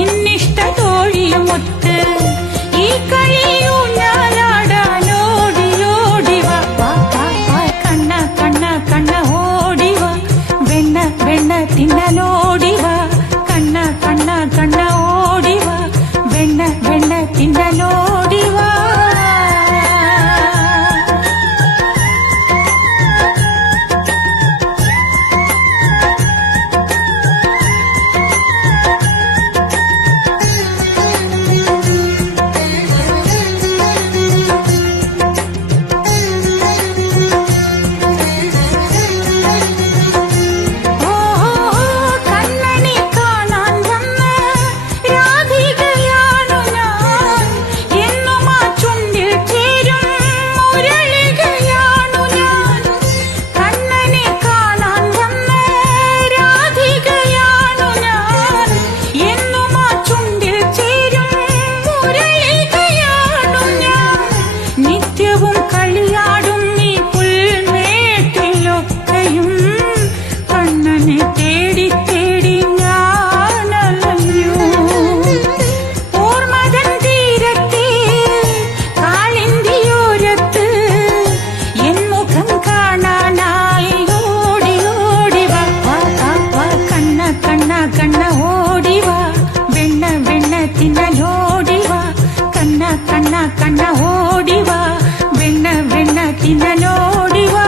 നിന്നിഷ്ട തോഴിയുമൊത്ത് ഈ കളിയൂഞ്ഞാലാടാനോടിയോടിവാ കണ്ണ കണ്ണ കണ്ണ ഓടിവാ വെണ്ണ വെണ്ണ തിന്നലോടിവാ കണ്ണ കണ്ണ കണ്ണ ഓടിവാ വെണ്ണ വെണ്ണ തിന്നലോടിവാ തിന്നലോടിവാ കണ്ണ കണ്ണ കണ്ണ ഓടിവാ വെണ്ണ വെണ്ണ തിന്നലോടിവാ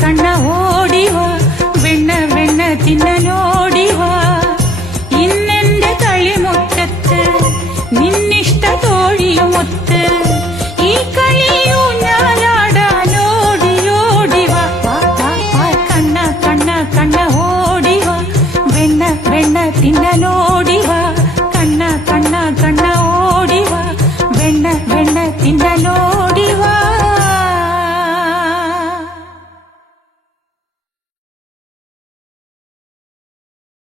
കണ്ണ ഓടിവാ വെണ്ണ വെണ്ണ തിന്നലോടിവാ ഇന്നെന്റെ കളിമുറ്റത്ത് നിന്നിഷ്ട തോഴിയുമൊത്ത് ഈ കളിയൂഞ്ഞാലാടാനോടിയോടിവാ കണ്ണ കണ്ണ കണ്ണ ഓടിവാ വെണ്ണ വെണ്ണ തിന്നലോ